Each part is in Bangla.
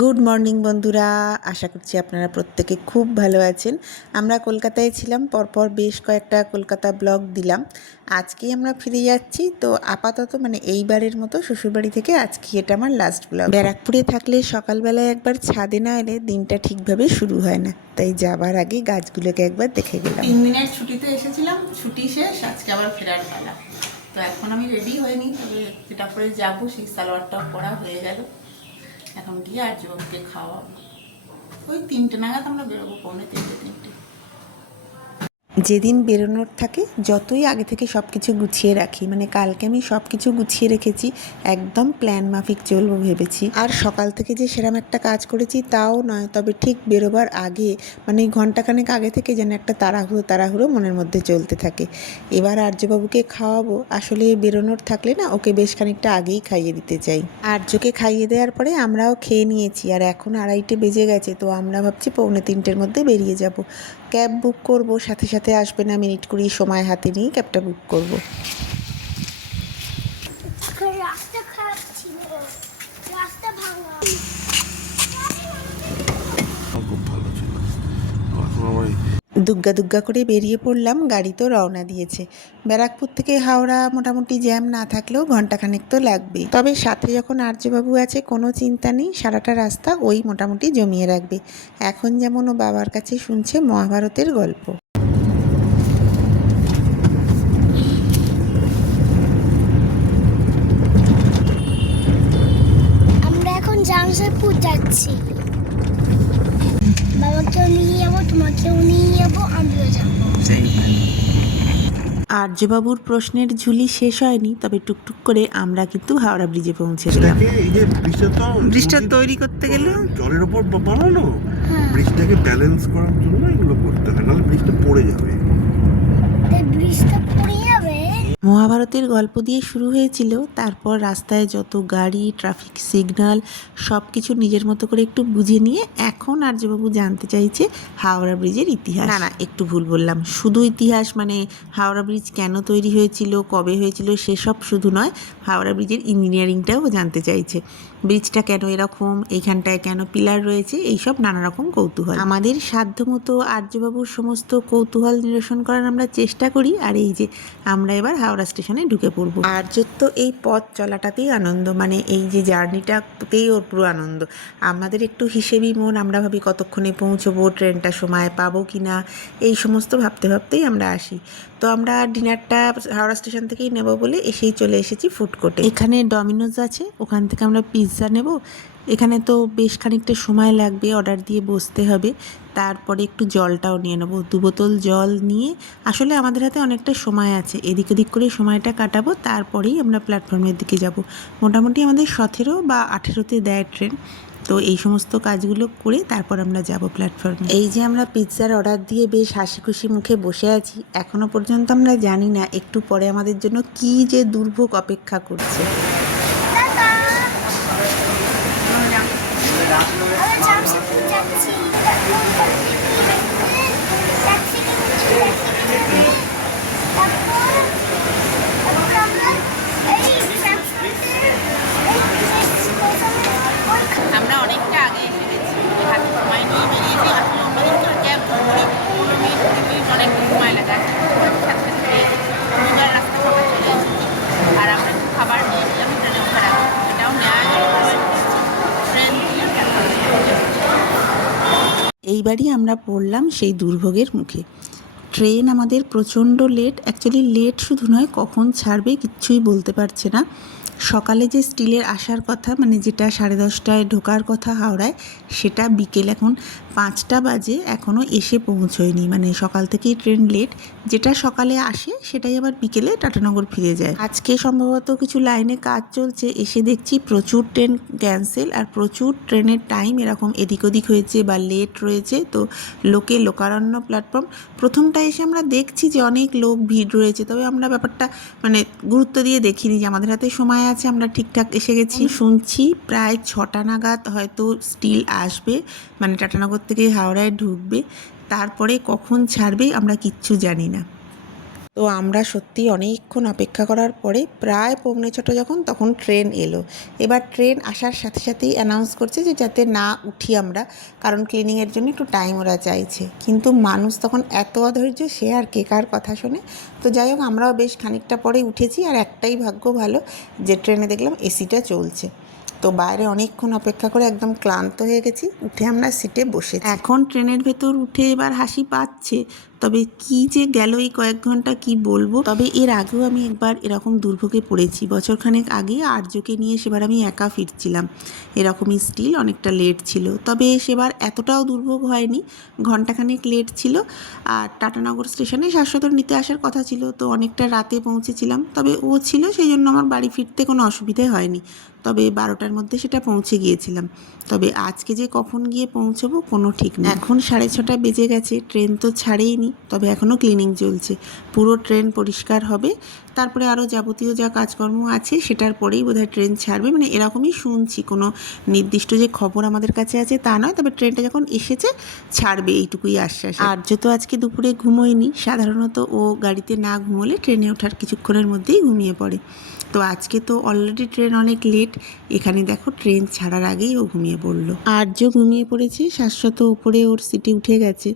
গুড মর্নিং বন্ধুরা। আশা করছি আপনারা প্রত্যেকে খুব ভালো আছেন। আমরা কলকাতায় ছিলাম, পরপর বেশ কয়েকটা কলকাতা ব্লগ দিলাম। আজকেই আমরা ফিরে যাচ্ছি। তো আপাতত মানে এইবারের মতো শ্বশুরবাড়ি থেকে আজকে এটা আমার লাস্ট ব্লগ ব্যারাকপুরে থাকলে সকালবেলায় একবার ছাদে না এলে দিনটা ঠিকভাবে শুরু হয় না। তাই যাবার আগে গাছগুলোকে একবার দেখে গেলাম। তিন দিনের ছুটিতে এসেছিলাম। ছুটি শেষ, আজকে আবার ফেরার পালা। তো এখন আমি রেডি হইনি তবে যেটা পরে যাব, সেই সালোয়ারটাও পরা হয়ে গেল। এখন গিয়ে আর যুবককে খাওয়াবো। ওই তিনটে নাগাদ আমরা বেরোবো পৌনে তিনটে তিনটে। যেদিন বেরোনোর থাকে, যতই আগে থেকে সব কিছু গুছিয়ে রাখি মানে কালকে আমি সব কিছু গুছিয়ে রেখেছি, একদম প্ল্যান মাফিক চলবো ভেবেছি। আর সকাল থেকে যে সেরম একটা কাজ করেছি, তাও নয়, তবে ঠিক বেরোবার আগে মানে ঘন্টাখানেক আগে থেকে যেন একটা তাড়াহুড়ো তাড়াহুড়ো মনের মধ্যে চলতে থাকে। এবার আর্যবাবুকে খাওয়াবো, আসলে বেরোনোর থাকলে না ওকে বেশ খানিকটা আগেই খাইয়ে দিতে চাই। আর্যকে খাইয়ে দেওয়ার পরে আমরাও খেয়ে নিয়েছি, আর এখন আড়াইটে বেজে গেছে, তো আমরা ভাবছি পৌনে তিনটের মধ্যে বেরিয়ে যাব। ক্যাব বুক করব, সাথে সাথে আসবে না, মিনিট কুড়ি সময় হাতে নিয়ে ক্যাবটা বুক করব আজকে রাস্তা খারাপ ছিল রাস্তা ভাঙা খুব ভালো ছিল এখন আমার এই দুগ্গা দুগ্গা করে বেরিয়ে পড়লাম, গাড়ি তো রওনা দিয়েছে। ব্যারাকপুর থেকে হাওড়া মোটামুটি জ্যাম না থাকলেও ঘন্টাখানেক তো লাগবে তবে সাথে যখন আর্যবাবু আছে, কোনো চিন্তা নেই, সারাটা রাস্তা ওই মোটামুটি জমিয়ে রাখবে। এখন যেমন ও বাবার কাছে শুনছে মহাভারতের গল্প আমরা এখন জামশেদপুর যাচ্ছি বাবাকেও নিয়ে যাব তোমাকেও নিয়ে যাব আমিও যাব। আর্যবাবুর প্রশ্নের ঝুলি শেষ হয়নি তবে টুকটুক করে আমরা কিন্তু হাওড়া ব্রিজে পৌঁছে গেলাম। এই যে ব্রিজটা তৈরি করতে গেলে? জলের ওপর বা- বানানো? হ্যাঁ। ব্রিজটাকে ব্যালেন্স করার জন্য এগুলো করতে হয় নাহলে ব্রিজটা পড়ে যাবে। ব্রিজটা পড়ে যাবে মহাভারতের গল্প দিয়ে শুরু হয়েছিল। তারপর রাস্তায় যত গাড়ি ট্রাফিক সিগনাল সব কিছু নিজের মতো করে একটু বুঝে নিয়ে এখন আর্যবাবু জানতে চাইছে হাওড়া ব্রিজের ইতিহাস। না না একটু ভুল বললাম। শুধু ইতিহাস মানে হাওড়া ব্রিজ কেন তৈরি হয়েছিল কবে হয়েছিল সেসব শুধু নয় হাওড়া ব্রিজের ইঞ্জিনিয়ারিংটাও জানতে চাইছে। ব্রিজটা কেন এরকম? এইখানটায় কেন পিলার রয়েছে? এইসব নানা রকম কৌতূহল। আমাদের সাধ্যমতো আর্যবাবুর সমস্ত কৌতূহল নিরসন করার আমরা চেষ্টা করি আর এই যে আমরা এবার হাওড়া স্টেশনে ঢুকে পড়ব। আর্যর তো এই পথ চলাটাতেই আনন্দ মানে এই যে জার্নিটাতেই ওর পুরো আনন্দ। আমাদের একটু হিসেবই মন আমরা ভাবি কতক্ষণে পৌঁছবো ট্রেনটা সময় পাবো কি না এই সমস্ত ভাবতে ভাবতেই আমরা আসি। তো আমরা ডিনারটা হাওড়া স্টেশন থেকেই নেব বলে এসেই চলে এসেছি ফুড কোর্টে। এখানে ডমিনোজ আছে ওখান থেকে আমরা পিৎজা নেব। এখানে তো বেশ খানিকটা সময় লাগবে অর্ডার দিয়ে বসতে হবে। তারপরে একটু জলটাও নিয়ে নেব। দু বোতল জল নিয়ে আসলে আমাদের হাতে অনেকটা সময় আছে। এদিক ওদিক করে সময়টা কাটাবো, তারপরেই আমরা প্ল্যাটফর্মের দিকে যাব। মোটামুটি আমাদের সতেরো বা আঠেরোতে দেয় ট্রেন তো এই সমস্ত কাজগুলো করে তারপর আমরা যাব প্ল্যাটফর্মে এই যে আমরা পিৎজার অর্ডার দিয়ে বেশ হাসি খুশি মুখে বসে আছি, এখনও পর্যন্ত আমরা জানি না একটু পরে আমাদের জন্য কি যে দুর্ভোগ অপেক্ষা করছে। Thank you. এইবারই আমরা পড়লাম সেই দুর্ভোগের মুখে। ট্রেন আমাদের প্রচণ্ড লেট অ্যাকচুয়ালি লেট শুধু নয়, কখন ছাড়বে কিচ্ছুই বলতে পারছে না। সকালে যে স্টিলের আসার কথা মানে যেটা সাড়ে দশটায় ঢোকার কথা হাওড়ায়, সেটা বিকেল এখন পাঁচটা বাজে এখনও এসে পৌঁছয়নি। মানে সকাল থেকেই ট্রেন লেট, যেটা সকালে আসে, সেটাই আবার বিকেলে টাটানগর ফিরে যায়। আজকে সম্ভবত কিছু লাইনে কাজ চলছে, এসে দেখছি প্রচুর ট্রেন ক্যান্সেল, আর প্রচুর ট্রেনের টাইম এরকম এদিক ওদিক হয়েছে বা লেট রয়েছে, তো লোকে লোকারণ্য প্ল্যাটফর্ম, প্রথমটা এসে আমরা দেখছি যে অনেক লোক ভিড় রয়েছে, তবে আমরা ব্যাপারটা মানে গুরুত্ব দিয়ে দেখিনি যে আমাদের হাতে সময় আছে, আমরা ঠিকঠাক এসে গেছি। শুনছি প্রায় ছটা নাগাদ হয়তো স্টিল আসবে মানে টাটানগর থেকে হাওড়ায় ঢুকবে। তারপরে কখন ছাড়বে আমরা কিচ্ছু জানি না। তো আমরা সত্যি অনেকক্ষণ অপেক্ষা করার পরে প্রায় পৌনে ছটা যখন তখন ট্রেন এলো। এবার ট্রেন আসার সাথে সাথেই অ্যানাউন্স করছে যে যাতে না উঠি আমরা, কারণ ক্লিনিংয়ের জন্য একটু টাইম ওরা চাইছে। কিন্তু মানুষ তখন এত অধৈর্য, সে আর কে কার কথা শোনে? তো যাই হোক, আমরাও বেশ খানিকটা পরে উঠেছি আর একটাই ভাগ্য ভালো যে ট্রেনে দেখলাম এসিটা চলছে। তো বাইরে অনেকক্ষণ অপেক্ষা করে একদম ক্লান্ত হয়ে গেছি, উঠে আমরা সিটে বসে এখন ট্রেনের ভেতর উঠে এবার হাসি পাচ্ছে। তবে কি যে গেল এই কয়েক ঘণ্টা কি বলব? তবে এর আগেও আমি একবার এরকম দুর্ভোগে পড়েছি। বছরখানেক আগে আর্যকে নিয়ে সেবার আমি একা ফিরছিলাম। এরকমই স্টিল অনেকটা লেট ছিল। তবে সেবার এতটাও দুর্ভোগ হয়নি। ঘন্টাখানেক লেট ছিল। আর টাটানগর স্টেশনে শাশ্বতর নিতে আসার কথা ছিল। তো অনেকটা রাতে পৌঁছেছিলাম। তবে ও ছিল সেই জন্য আমার বাড়ি ফিরতে কোনো অসুবিধে হয়নি। তবে বারোটার মধ্যে সেটা পৌঁছে গিয়েছিলাম। তবে আজকে যে কখন গিয়ে পৌঁছবো কোনো ঠিক নেই। এখন সাড়ে ছটা বেজে গেছে। ট্রেন তো ছাড়েইনি তবে এখনও ক্লিনিং চলছে। পুরো ট্রেন পরিষ্কার হবে। তারপরে আরও যাবতীয় যা কাজকর্ম আছে, সেটার পরেই বোধহয় ট্রেন ছাড়বে। মানে এরকমই শুনছি, কোনো নির্দিষ্ট যে খবর আমাদের কাছে আছে তা নয়, তবে ট্রেনটা যখন এসেছে, ছাড়বে, এইটুকুই আশ্বাস। আর্য তো আজকে দুপুরে ঘুমোয়নি। সাধারণত ও গাড়িতে না ঘুমোলে ট্রেনে ওঠার কিছুক্ষণের মধ্যেই ঘুমিয়ে পড়ে। তো আজকে তো অলরেডি ট্রেন অনেক লেট এখানে দেখো ট্রেন ছাড়ার আগেই ও ঘুমিয়ে পড়ল। আর্য ঘুমিয়ে পড়েছে, শাশ্বত উপরে ওর সিটে উঠে গেছে।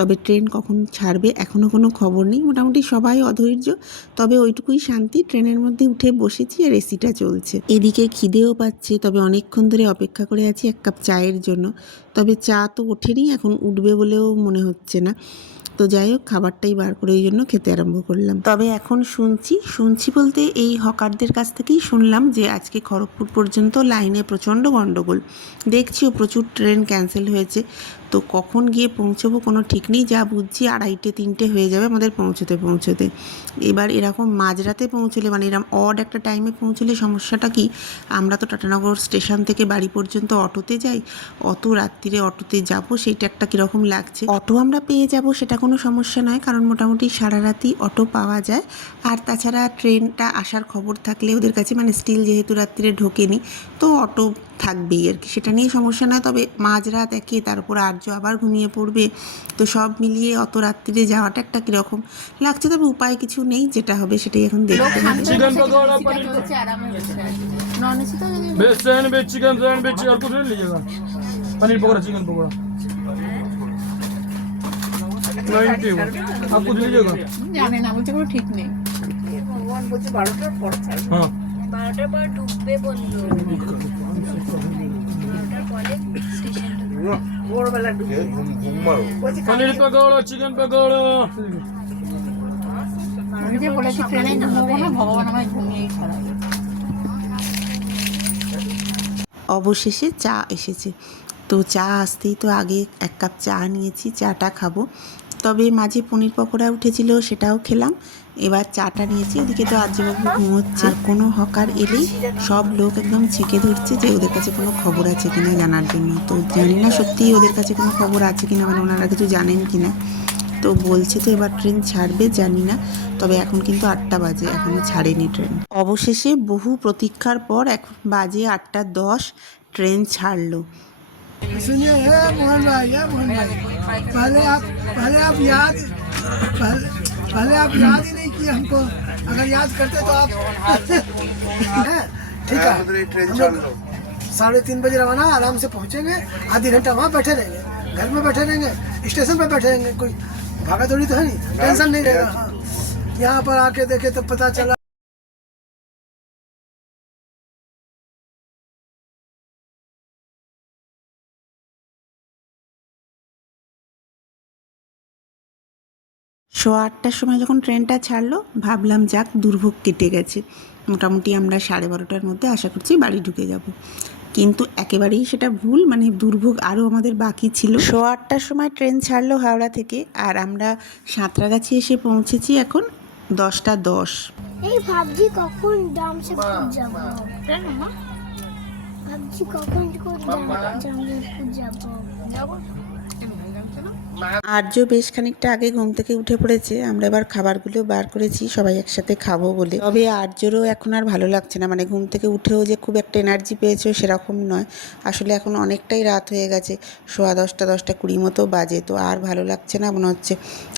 তবে ট্রেন কখন ছাড়বে এখনও কোনো খবর নেই। মোটামুটি সবাই অধৈর্য, তবে ওইটুকুই শান্তি। ট্রেনের মধ্যে উঠে বসেছি আর এসিটা চলছে। এদিকে খিদেও পাচ্ছে, তবে অনেকক্ষণ ধরে অপেক্ষা করে আছি এক কাপ চায়ের জন্য। তবে চা তো ওঠেনি, এখন উঠবে বলেও মনে হচ্ছে না। তো যাই হোক, খাবারটাই বার করে ওই জন্য খেতে আরম্ভ করলাম। তবে এখন শুনছি শুনছি বলতে এই হকারদের কাছ থেকেই শুনলাম যে আজকে খড়গপুর পর্যন্ত লাইনে প্রচণ্ড গণ্ডগোল। দেখছিও প্রচুর ট্রেন ক্যান্সেল হয়েছে। তো কখন গিয়ে পৌঁছবো কোনো ঠিক নেই, যা বুঝছি আড়াইটে, তিনটে হয়ে যাবে আমাদের পৌঁছতে পৌঁছতে। এবার এরকম মাঝরাতে পৌঁছলে মানে এরকম অড একটা টাইমে পৌঁছলে সমস্যাটা কি? আমরা তো টাটানগর স্টেশন থেকে বাড়ি পর্যন্ত অটোতে যাই, অত রাত্রিরে অটোতে যাব, সেইটা একটা কীরকম লাগছে? অটো আমরা পেয়ে যাব সেটা কোনো সমস্যা নয়, কারণ মোটামুটি সারা রাতই অটো পাওয়া যায়। আর তাছাড়া ট্রেনটা আসার খবর থাকলে ওদের কাছে মানে স্টিল যেহেতু রাত্রিরে ঢোকেনি, তো অটো থাকবেই আর কি সেটা নিয়ে সমস্যা নয় তবে মাঝরাত একে তার উপর আর্য আবার ঘুমিয়ে পড়বে তো সব মিলিয়ে অত রাত্রিরে যাওয়াটা একটা কীরকম লাগছে তবে উপায় কিছু নেই যেটা হবে সেটাই এখন দেখতে হবে चिकन पकौड़ा पनीर হচ্ছে আরামে বসে আছে নন এসি তো যদি वेज सैंडविच चिकन सैंडविच और कुछ नहीं लीजिएगा पनीर पकौड़ा चिकन पकौड़ा नाइन्टी आप कुछ लीजिएगा জানে না বলছে কোনো ঠিক নেই हाँ বারোটার পর ঢুকবে বললো বারোটার পরে স্টেশন ঘুম অবশেষে চা এসেছে। তো চা আসতেই তো আগে এক কাপ চা নিয়েছি চাটা খাব। তবে মাঝে পনির পকোড়া উঠেছিল, সেটাও খেলাম। এবার চাটা নিয়েছি, ওদিকে তো আর্যবাবু ঘুমোচ্ছে। আর কোনো হকার এলেই সব লোক একদম ছেঁকে ধরছে যে ওদের কাছে কোনো খবর আছে কিনা জানার জন্য। তো জানি না সত্যি ওদের কাছে কোনো খবর আছে কিনা মানে ওনারা কিছু জানেন কিনা। তো বলছে তো এবার ট্রেন ছাড়বে, জানি না। তবে এখন কিন্তু আটটা বাজে এখনও ছাড়েনি ট্রেন। অবশেষে বহু প্রতীক্ষার পর এখন বাজে আটটা দশ ট্রেন ছাড়লো। सुनिए है मोहन भाई है मोहन भाई। पहले आप पहले आप याद पहले, पहले आप याद ही नहीं किए हमको। अगर याद करते तो आप ठीक है। साढ़े तीन बजे रवाना आराम से पहुँचेंगे। आधे घंटा वहाँ बैठे रहेंगे। घर में बैठे रहेंगे स्टेशन पर बैठे रहेंगे। कोई भागा दौड़ी तो है नहीं? टेंशन नहीं रहेगा। हाँ। यहाँ पर आके देखे तो पता चला। সোয়া আটটার সময় যখন ট্রেনটা ছাড়লো ভাবলাম যাক দুর্ভোগ কেটে গেছে। মোটামুটি আমরা সাড়ে বারোটার মধ্যে আশা করছি বাড়ি ঢুকে যাব। কিন্তু একেবারেই সেটা ভুল মানে দুর্ভোগ আরও আমাদের বাকি ছিল। সোয়া আটটার সময় ট্রেন ছাড়লো হাওড়া থেকে আর আমরা সাঁতরাগাছি এসে পৌঁছেছি এখন দশটা দশ। এই ভাবছি কখন যাব। ভাবছি কখন যাব। যাব। আর্য বেশ খানিকটা আগে ঘুম থেকে উঠে পড়েছে। আমরা এবার খাবারগুলো বার করেছি, সবাই একসাথে খাব বলে। তবে আর্যরও এখন আর ভালো লাগছে না। মানে ঘুম থেকে উঠেও যে খুব একটা এনার্জি পেয়েছ সেরকম নয়। আসলে এখন অনেকটাই রাত হয়ে গেছে, সোয়া দশটা দশটা কুড়ি মতো বাজে। তো আর ভালো লাগছে না, মনে হচ্ছে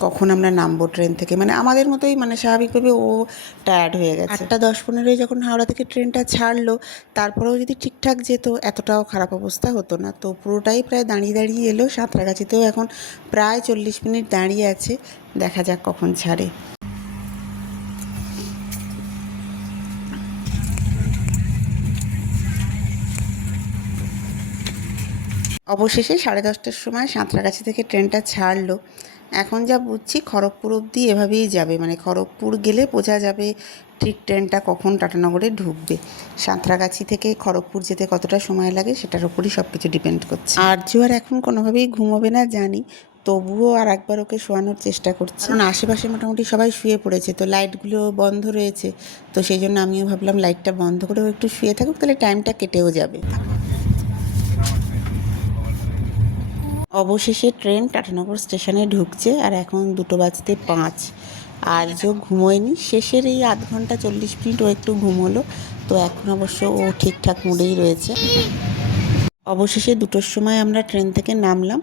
কখন আমরা নামবো ট্রেন থেকে। মানে আমাদের মতোই মানে স্বাভাবিকভাবে ও টায়ার্ড হয়ে গেছে। আটটা দশ পনেরোই যখন হাওড়া থেকে ট্রেনটা ছাড়লো, তারপরেও যদি ঠিকঠাক যেত, এতটাও খারাপ অবস্থা হতো না। তো পুরোটাই প্রায় দাঁড়িয়ে দাঁড়িয়ে এলো। সাঁতরাগাছিতেও এখন প্রায় চল্লিশ মিনিট দাঁড়িয়ে আছে। দেখা যাক কখন ছাড়ে। অবশেষে সাড়ে দশটার সময় সাঁতরাগাছি থেকে ট্রেনটা ছাড়লো। এখন যা বুঝছি খড়গপুর অবধি এভাবেই যাবে। মানে খড়গপুর গেলে বোঝা যাবে ঠিক ট্রেনটা কখন টাটানগরে ঢুকবে। সাঁতরাগাছি থেকে খড়গপুর যেতে কতটা সময় লাগে, সেটার উপরই সব কিছু ডিপেন্ড করছে। আর্য আর এখন কোনোভাবেই ঘুমোবে না, জানি। তবুও আর একবার ওকে শোয়ানোর চেষ্টা করছি। কারণ আশেপাশে মোটামুটি সবাই শুয়ে পড়েছে, তো লাইটগুলো বন্ধ রয়েছে, তো সেই জন্য আমিও ভাবলাম লাইটটা বন্ধ করেও একটু শুয়ে থাকুক, তাহলে টাইমটা কেটেও যাবে। অবশেষে ট্রেন টাটানগর স্টেশনে ঢুকছে, আর এখন দুটো বাজতে পাঁচ। আর যে ঘুমোয়নি, শেষের এই আধ ঘণ্টা চল্লিশ মিনিট ও একটু ঘুমোলো, তো এখন অবশ্য ও ঠিকঠাক মুডেই রয়েছে। অবশেষে দুটোর সময় আমরা ট্রেন থেকে নামলাম।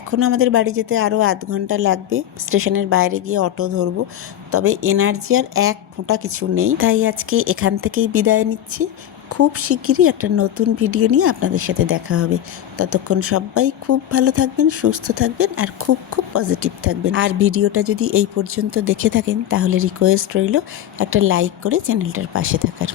এখন আমাদের বাড়ি যেতে আরও আধ ঘণ্টা লাগবে। স্টেশনের বাইরে গিয়ে অটো ধরবো। তবে এনার্জি আর এক ফোঁটা কিছু নেই। তাই আজকে এখান থেকেই বিদায় নিচ্ছি। খুব শিগগিরই একটা নতুন ভিডিও নিয়ে আপনাদের সাথে দেখা হবে। ততক্ষণ সবাই খুব ভালো থাকবেন, সুস্থ থাকবেন আর খুব খুব পজিটিভ থাকবেন। আর ভিডিওটা যদি এই পর্যন্ত দেখে থাকেন, তাহলে রিকোয়েস্ট রইল একটা লাইক করে চ্যানেলটার পাশে থাকার।